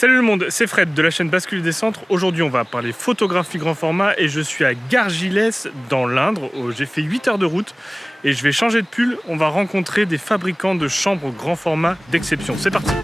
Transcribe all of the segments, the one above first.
Salut le monde, c'est Fred de la chaîne Bascule des Centres. Aujourd'hui on va parler photographie grand format et je suis à Gargilès dans l'Indre. J'ai fait 8 heures de route et je vais changer de pull. On va rencontrer des fabricants de chambres grand format d'exception. C'est parti.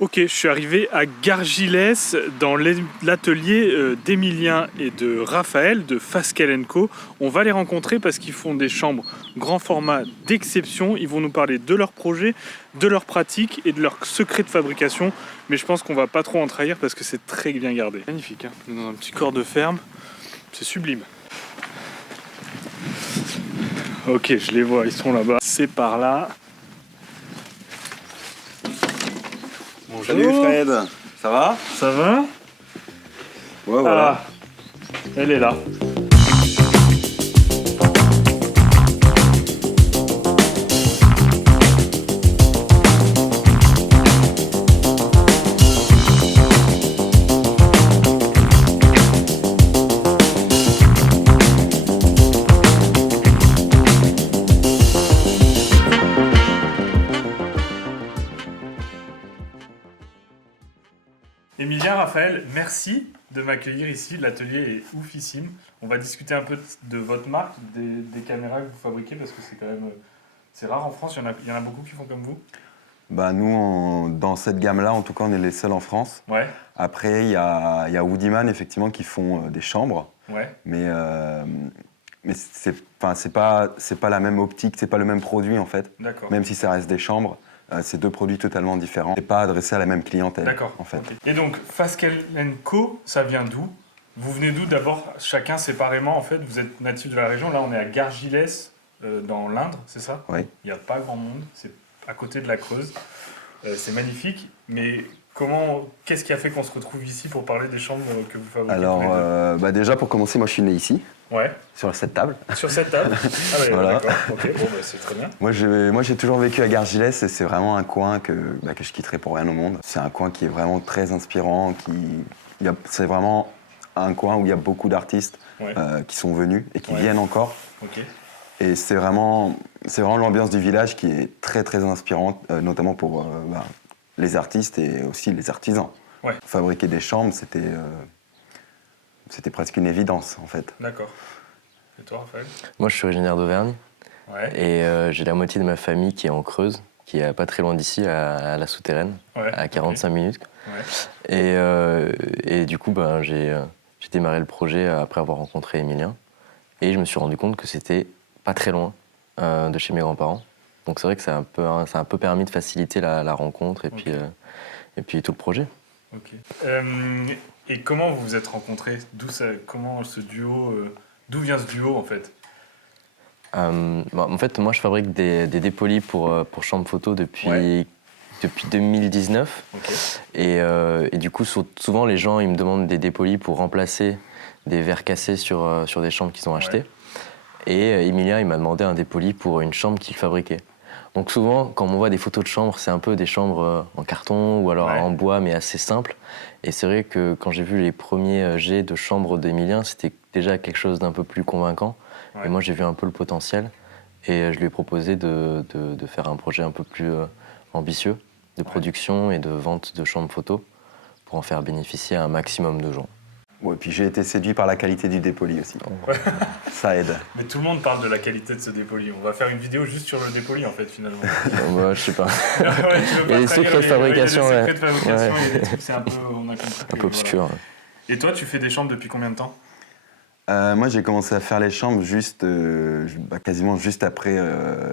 Ok, je suis arrivé à Gargilès dans l'atelier d'Emilien et de Raphaël de Fasquelle & Co. On va les rencontrer parce qu'ils font des chambres grand format d'exception. Ils vont nous parler de leurs projets, de leurs pratiques et de leurs secrets de fabrication. Mais je pense qu'on va pas trop en trahir parce que c'est très bien gardé. Magnifique, hein, dans un petit corps de ferme, c'est sublime. Ok, je les vois, ils sont là-bas. C'est par là. Salut Fred, ça va? Ça va? Ouais, voilà. Ah, elle est là. Emilien, Raphaël, merci de m'accueillir ici. L'atelier est oufissime. On va discuter un peu de votre marque, des caméras que vous fabriquez, parce que c'est quand même c'est rare en France. Il y en a beaucoup qui font comme vous. Bah nous, dans cette gamme-là, en tout cas, on est les seuls en France. Ouais. Après, il y a Woodyman, effectivement, qui font des chambres. Ouais. Mais c'est pas la même optique, c'est pas le même produit, en fait. D'accord. Même si ça reste des chambres, c'est deux produits totalement différents. Et pas adressés à la même clientèle. D'accord. En fait. Okay. Et donc, Fasquelle & Co, ça vient d'où? Vous venez d'où d'abord, chacun séparément, en fait? Vous êtes natif de la région. Là, on est à Gargilès, dans l'Indre, c'est ça? Oui. Il n'y a pas grand monde. C'est à côté de la Creuse. C'est magnifique. Mais qu'est-ce qui a fait qu'on se retrouve ici pour parler des chambres que vous fabriquez? Alors, déjà, pour commencer, moi, je suis né ici. Ouais. Sur cette table. Sur cette table. Ah ouais, voilà. D'accord. Ok, bon, bah, c'est très bien. Moi, j'ai toujours vécu à Gargilès et c'est vraiment un coin que je quitterai pour rien au monde. C'est un coin qui est vraiment très inspirant. C'est vraiment un coin où il y a beaucoup d'artistes qui sont venus et qui viennent encore. Okay. Et c'est vraiment l'ambiance du village qui est très très inspirante, notamment pour les artistes et aussi les artisans. Ouais. Fabriquer des chambres, c'était presque une évidence en fait. D'accord. Et toi, Raphaël? Moi, je suis originaire d'Auvergne. Ouais. Et j'ai la moitié de ma famille qui est en Creuse, qui est pas très loin d'ici, à la Souterraine, à 45 minutes. Ouais. Et du coup, j'ai démarré le projet après avoir rencontré Emilien. Et je me suis rendu compte que c'était pas très loin de chez mes grands-parents. Donc c'est vrai que ça a un peu permis de faciliter la rencontre et puis tout le projet. Ok. Et comment vous vous êtes rencontrés? Comment ce duo d'où vient ce duo en fait? En fait, moi je fabrique des dépolis pour chambre photo depuis 2019. Okay. Et du coup, souvent les gens ils me demandent des dépolis pour remplacer des verres cassés sur des chambres qu'ils ont achetées. Et Emilien il m'a demandé un dépoli pour une chambre qu'il fabriquait. Donc souvent, quand on voit des photos de chambres, c'est un peu des chambres en carton ou alors en bois, mais assez simples. Et c'est vrai que quand j'ai vu les premiers jets de chambres d'Emilien, c'était déjà quelque chose d'un peu plus convaincant. Ouais. Et moi, j'ai vu un peu le potentiel. Et je lui ai proposé de faire un projet un peu plus ambitieux de production et de vente de chambres photo pour en faire bénéficier à un maximum de gens. Ouais, puis j'ai été séduit par la qualité du dépoli aussi. Ouais. Ça aide. Mais tout le monde parle de la qualité de ce dépoli. On va faire une vidéo juste sur le dépoli en fait finalement. Moi, je sais pas. Et les secrets de fabrication, c'est un peu, un peu obscur. Voilà. Et toi, tu fais des chambres depuis combien de temps? Moi, j'ai commencé à faire les chambres quasiment juste après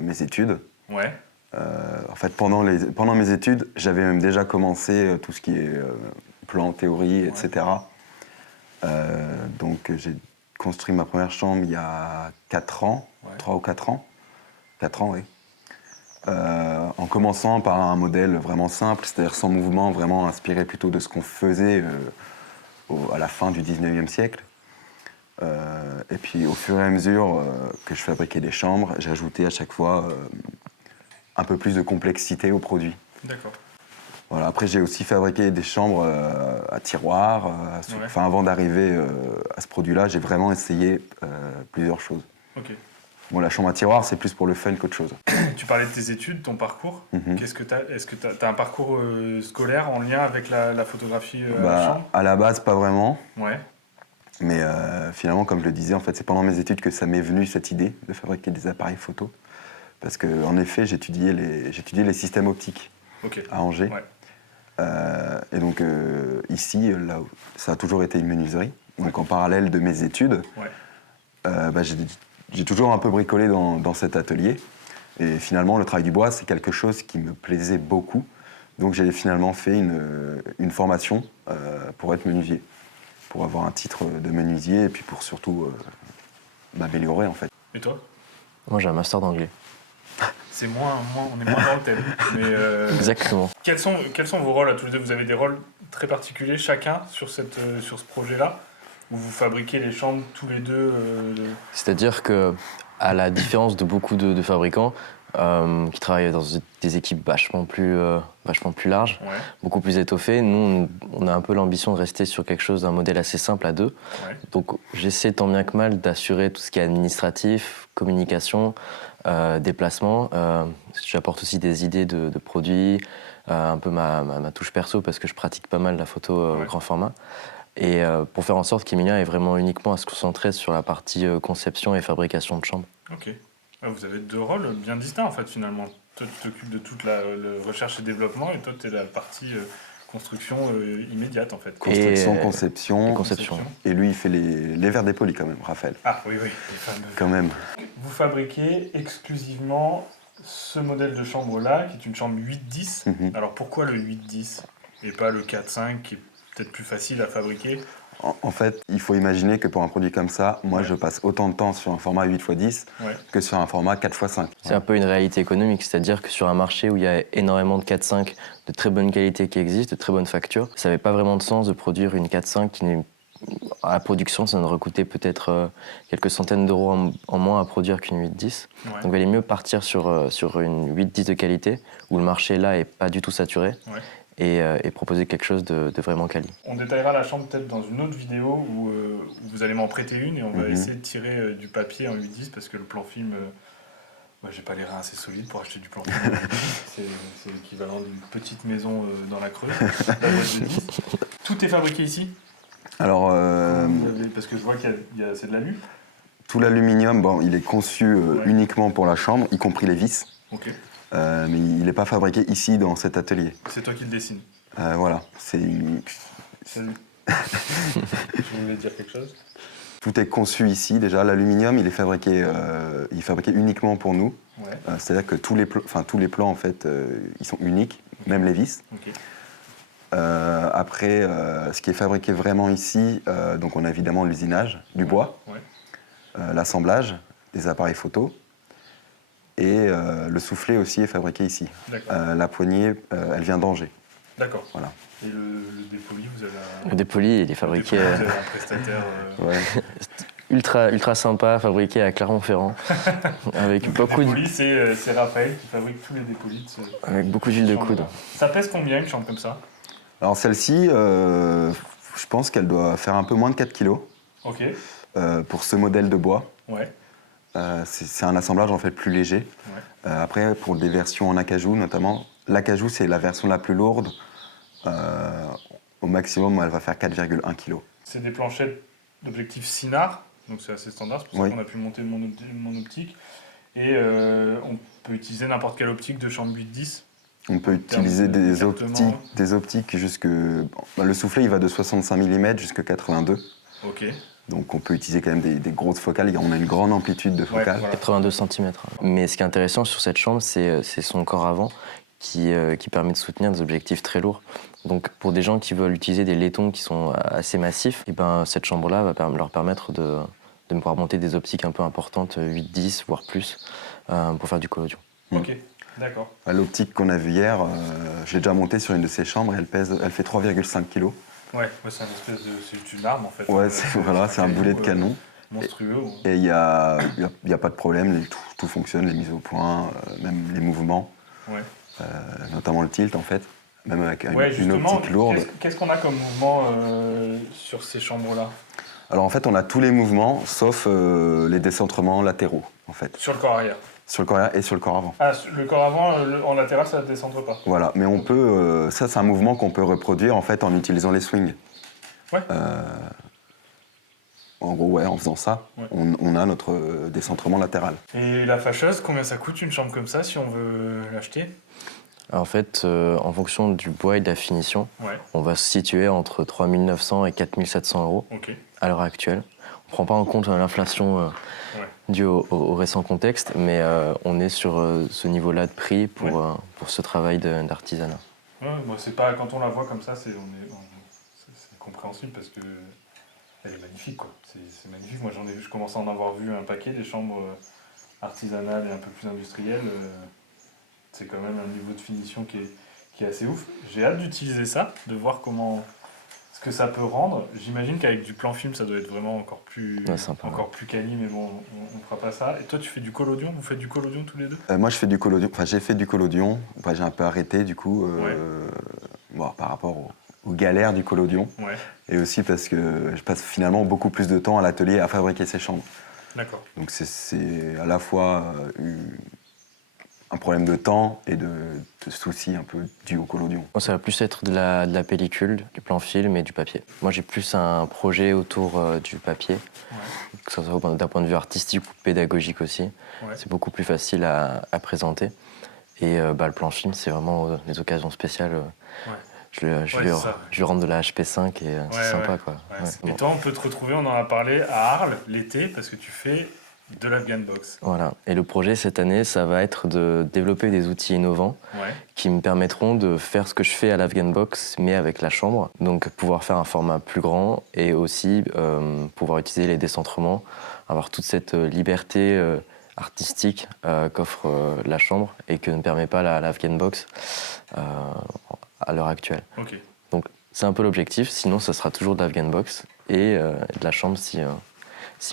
mes études. Ouais. En fait, pendant mes études, j'avais même déjà commencé tout ce qui est plan, théorie, etc. Donc j'ai construit ma première chambre il y a 4 ans, 3 ou 4 ans. 4 ans, oui. En commençant par un modèle vraiment simple, c'est-à-dire sans mouvement, vraiment inspiré plutôt de ce qu'on faisait à la fin du 19e siècle. Et puis au fur et à mesure que je fabriquais des chambres, j'ai ajouté à chaque fois un peu plus de complexité au produit. D'accord. Voilà. Après, j'ai aussi fabriqué des chambres à tiroirs. Enfin, avant d'arriver à ce produit-là, j'ai vraiment essayé plusieurs choses. Ok. Bon, la chambre à tiroirs, c'est plus pour le fun qu'autre chose. Tu parlais de tes études, ton parcours. Mhm. Est-ce que tu as un parcours scolaire en lien avec la photographie à la chambre? À la base, pas vraiment. Ouais. Mais finalement, comme je le disais, en fait, c'est pendant mes études que ça m'est venu cette idée de fabriquer des appareils photo. Parce qu'en effet, j'étudiais les systèmes optiques à Angers. Ouais. Et donc ici, là, ça a toujours été une menuiserie. Donc en parallèle de mes études, j'ai toujours un peu bricolé dans cet atelier. Et finalement, le travail du bois, c'est quelque chose qui me plaisait beaucoup. Donc j'ai finalement fait une formation pour être menuisier, pour avoir un titre de menuisier et puis pour surtout m'améliorer en fait. Et toi? Moi, j'ai un master d'anglais. On est moins dans le thème. Mais, Exactement. Quels sont vos rôles à tous les deux? Vous avez des rôles très particuliers chacun sur ce projet-là, où vous fabriquez les chambres tous les deux C'est-à-dire que, à la différence de beaucoup de fabricants qui travaillent dans des équipes vachement plus larges, Ouais. beaucoup plus étoffées, nous, on a un peu l'ambition de rester sur quelque chose d'un modèle assez simple à deux. Ouais. Donc, j'essaie tant bien que mal d'assurer tout ce qui est administratif, communication, déplacement. J'apporte aussi des idées de produits, un peu ma touche perso parce que je pratique pas mal la photo au grand format. Et pour faire en sorte qu'Emilien ait vraiment uniquement à se concentrer sur la partie conception et fabrication de chambres. Ok. Vous avez deux rôles bien distincts en fait finalement. Toi tu t'occupes de toute la recherche et développement et toi tu es la partie construction immédiate en fait. Construction, conception. Et conception. Et lui, il fait les verres dépolis quand même, Raphaël. Ah oui, les fameux. Quand même. Vous fabriquez exclusivement ce modèle de chambre-là, qui est une chambre 8-10. Mhm. Alors pourquoi le 8-10 et pas le 4-5 qui est peut-être plus facile à fabriquer? En fait, il faut imaginer que pour un produit comme ça, moi, je passe autant de temps sur un format 8x10 que sur un format 4x5. C'est un peu une réalité économique, c'est-à-dire que sur un marché où il y a énormément de 4-5 de très bonne qualité qui existent, de très bonnes factures, ça n'avait pas vraiment de sens de produire une 4-5 qui n'est... À la production, ça nous aurait coûté peut-être quelques centaines d'euros en moins à produire qu'une 8-10. Ouais. Donc il valait mieux partir sur une 8-10 de qualité, où le marché là est pas du tout saturé, et proposer quelque chose de vraiment quali. On détaillera la chambre peut-être dans une autre vidéo où vous allez m'en prêter une et on va essayer de tirer du papier en 8-10 parce que le plan film, j'ai pas les reins assez solides pour acheter du plan film. C'est l'équivalent d'une petite maison dans la Creuse, la boîte de 10. Tout est fabriqué ici? Alors, Parce que je vois c'est de l'alu. tout l'aluminium, bon, il est conçu uniquement pour la chambre, y compris les vis. Ok. Mais il n'est pas fabriqué ici dans cet atelier. C'est toi qui le dessines. Voilà, c'est une... Salut. Je voulais dire quelque chose. Tout est conçu ici déjà. L'aluminium, il est fabriqué uniquement pour nous. Ouais. C'est-à-dire que tous les plans en fait, ils sont uniques, même les vis. Ok. Après, ce qui est fabriqué vraiment ici, donc on a évidemment l'usinage du bois, l'assemblage des appareils photo, et le soufflet aussi est fabriqué ici. La poignée, elle vient d'Angers. D'accord. Voilà. Et le dépoli, vous avez un... Le dépoli, il est fabriqué... Vous avez un prestataire... ultra sympa, fabriqué à Clermont-Ferrand. Avec beaucoup de... dépoli, c'est Raphaël qui fabrique tous les dépolis. Avec beaucoup d'huile de coude. Ça pèse combien une chambre comme ça? Alors celle-ci, je pense qu'elle doit faire un peu moins de 4 kilos. Ok. Pour ce modèle de bois. Ouais. C'est un assemblage en fait plus léger. Ouais. Après, pour des versions en acajou notamment, l'acajou c'est la version la plus lourde. Au maximum, elle va faire 4,1 kg. C'est des planchettes d'objectif Sinar, donc c'est assez standard, c'est pour ça qu'on a pu monter mon optique. Et on peut utiliser n'importe quelle optique de chambre 8-10. On peut utiliser des optiques jusque... le soufflet, il va de 65 mm jusqu'à 82. Ok. Donc on peut utiliser quand même des grosses focales. On a une grande amplitude de focale. 82 cm. Mais ce qui est intéressant sur cette chambre, c'est son corps avant qui permet de soutenir des objectifs très lourds. Donc pour des gens qui veulent utiliser des laitons qui sont assez massifs, et cette chambre-là va leur permettre de pouvoir monter des optiques un peu importantes, 8-10, voire plus, pour faire du collodion. Ok, d'accord. L'optique qu'on a vue hier, j'ai déjà monté sur une de ces chambres, elle fait 3,5 kg. Ouais, c'est une espèce de... C'est une arme en fait. Ouais, c'est un boulet de canon. Monstrueux. Et il n'y a pas de problème, tout fonctionne, les mises au point, même les mouvements, notamment le tilt en fait. même avec Ouais, une justement, optique lourde. qu'est-ce qu'on a comme mouvement sur ces chambres-là? Alors en fait, on a tous les mouvements, sauf les décentrements latéraux, en fait. Sur le corps arrière. Sur le corps arrière et sur le corps avant. Ah, le corps avant, en latéral, ça ne descendre pas. Voilà, mais on peut... ça, c'est un mouvement qu'on peut reproduire, en fait, en utilisant les swings. Ouais. En gros, ouais, en faisant ça, Ouais. on a notre décentrement latéral. Et la fâcheuse, combien ça coûte une chambre comme ça si on veut l'acheter? En fait, en fonction du bois et de la finition, Ouais, on va se situer entre 3 900 et 4 700 euros ok. à l'heure actuelle. On ne prend pas en compte l'inflation Ouais. due au récent contexte, mais on est sur ce niveau-là de prix pour ce travail d'artisanat. Ouais, moi, c'est pas, quand on la voit comme ça, c'est compréhensible parce que elle est magnifique, quoi. C'est magnifique. Moi, je commence à en avoir vu un paquet, des chambres artisanales et un peu plus industrielles. C'est quand même un niveau de finition qui est assez ouf. J'ai hâte d'utiliser ça, de voir ce que ça peut rendre. J'imagine qu'avec du plan film, ça doit être vraiment encore plus quali, mais bon, on fera pas ça. Et toi, tu fais du collodion? Vous faites du collodion tous les deux? Moi, je fais du collodion. Enfin, j'ai fait du collodion. Enfin, j'ai un peu arrêté, du coup, bon, par rapport aux galères du collodion. Ouais, Et aussi parce que je passe finalement beaucoup plus de temps à l'atelier à fabriquer ces chambres. d'accord. Donc c'est à la fois un problème de temps et de soucis un peu dus au collodion. Moi, ça va plus être de la pellicule, du plan film et du papier. Moi, j'ai plus un projet autour du papier, Ouais, que ce soit d'un point de vue artistique ou pédagogique aussi. ouais. C'est beaucoup plus facile à présenter. Et le plan film, c'est vraiment des occasions spéciales. Ouais. Je lui rentre de la HP5 et c'est sympa, quoi. Ouais, Ouais, et bon. toi, on peut te retrouver, on en a parlé, à Arles l'été, parce que tu fais de l'Afghan Box. Voilà. Et le projet cette année, ça va être de développer des outils innovants Ouais, qui me permettront de faire ce que je fais à l'Afghan Box, mais avec la chambre. Donc pouvoir faire un format plus grand et aussi pouvoir utiliser les décentrements, avoir toute cette liberté artistique qu'offre la chambre et que ne permet pas l'Afghan Box à l'heure actuelle. ok. Donc c'est un peu l'objectif, sinon ça sera toujours de l'Afghan Box et de la chambre si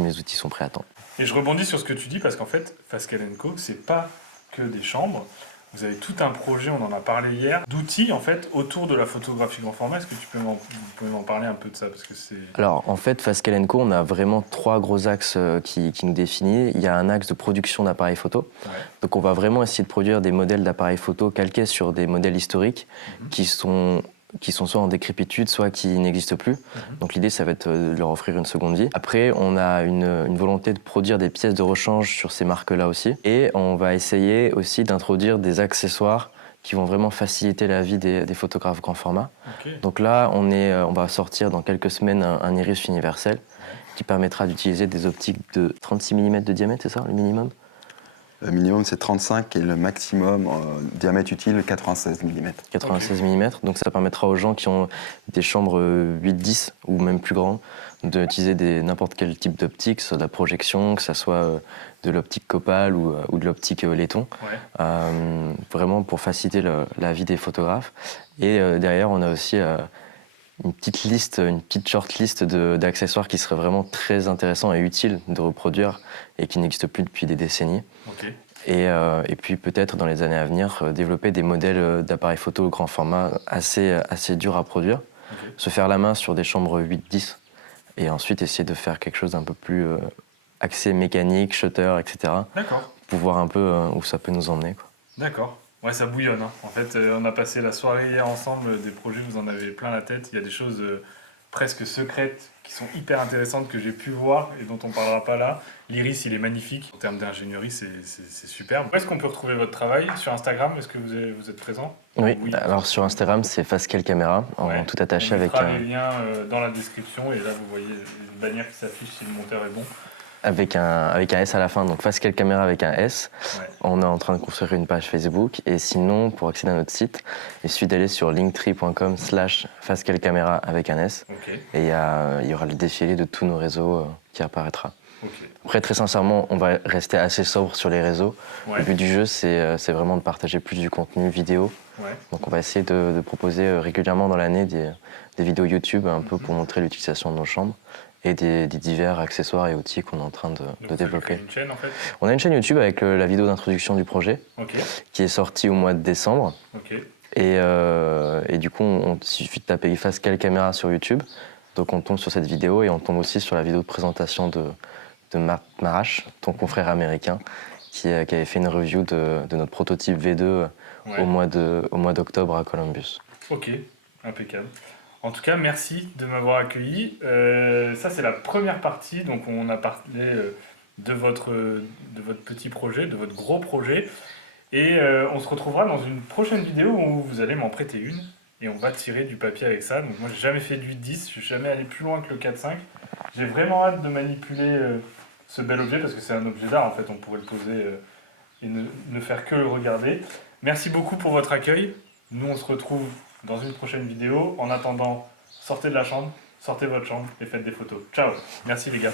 mes outils sont prêts à temps. Et je rebondis sur ce que tu dis, parce qu'en fait, Fascal & Co, c'est pas que des chambres. Vous avez tout un projet, on en a parlé hier, d'outils en fait autour de la photographie grand format. Est-ce que vous pouvez m'en parler un peu de ça, parce que c'est... Alors en fait, Fascal & Co, on a vraiment 3 gros axes qui nous définissent. Il y a un axe de production d'appareils photo. Ouais. Donc on va vraiment essayer de produire des modèles d'appareils photo calqués sur des modèles historiques qui sont soit en décrépitude, soit qui n'existent plus. Donc l'idée, ça va être de leur offrir une seconde vie. Après, on a une volonté de produire des pièces de rechange sur ces marques-là aussi. Et on va essayer aussi d'introduire des accessoires qui vont vraiment faciliter la vie des photographes grand format. Okay. Donc là, on va sortir dans quelques semaines un iris universel qui permettra d'utiliser des optiques de 36 mm de diamètre, c'est ça, le minimum? Le minimum, c'est 35 et le maximum, diamètre utile, 96 mm. 96 mm, donc ça permettra aux gens qui ont des chambres 8-10 ou même plus grands d'utiliser n'importe quel type d'optique, soit de la projection, que ce soit de l'optique Copal ou de l'optique laiton, vraiment pour faciliter la vie des photographes. Et derrière, on a aussi une petite short list d'accessoires qui seraient vraiment très intéressants et utiles de reproduire et qui n'existent plus depuis des décennies. Okay. Et puis peut-être dans les années à venir, développer des modèles d'appareils photo grand format assez durs à produire, se faire la main sur des chambres 8-10 et ensuite essayer de faire quelque chose d'un peu plus axé mécanique, shutter, etc. D'accord. Pour voir un peu où ça peut nous emmener, quoi. D'accord. Ouais, ça bouillonne. Hein. En fait, on a passé la soirée hier ensemble, des projets, vous en avez plein la tête. Il y a des choses presque secrètes qui sont hyper intéressantes que j'ai pu voir et dont on ne parlera pas là. L'iris, il est magnifique. En termes d'ingénierie, c'est superbe. Où est-ce qu'on peut retrouver votre travail? Sur Instagram, est-ce que vous êtes présent? Oui, alors sur Instagram, c'est Fascal Camera, en tout attaché avec un... les liens dans la description et là, vous voyez une bannière qui s'affiche si le monteur est bon. Avec un S à la fin, donc Fascal Camera avec un S. Ouais. On est en train de construire une page Facebook. Et sinon, pour accéder à notre site, il suffit d'aller sur linktree.com/FascalCamera avec un S. Okay. Et il y aura le défilé de tous nos réseaux qui apparaîtra. Okay. Après, très sincèrement, on va rester assez sobre sur les réseaux. Ouais. Le but du jeu, c'est vraiment de partager plus du contenu vidéo. Ouais. Donc on va essayer de proposer régulièrement dans l'année des vidéos YouTube un peu pour montrer l'utilisation de nos chambres. Et des divers accessoires et outils qu'on est en train de développer. Une chaîne, en fait. On a une chaîne YouTube avec la vidéo d'introduction du projet, qui est sortie au mois de décembre. Et du coup, il suffit de taper Fasquelle caméra sur YouTube. Donc on tombe sur cette vidéo et on tombe aussi sur la vidéo de présentation de Marc Marache, ton confrère américain, qui avait fait une review de notre prototype V2 au mois d'octobre à Columbus. Ok, impeccable. En tout cas, merci de m'avoir accueilli. Ça, c'est la première partie. Donc, on a parlé de votre petit projet, de votre gros projet. Et on se retrouvera dans une prochaine vidéo où vous allez m'en prêter une. Et on va tirer du papier avec ça. Donc, moi, j'ai jamais fait de 8-10. Je suis jamais allé plus loin que le 4-5. J'ai vraiment hâte de manipuler ce bel objet parce que c'est un objet d'art. En fait, on pourrait le poser et ne faire que le regarder. Merci beaucoup pour votre accueil. Nous, on se retrouve dans une prochaine vidéo. En attendant, sortez de la chambre, sortez votre chambre et faites des photos. Ciao. Merci les gars.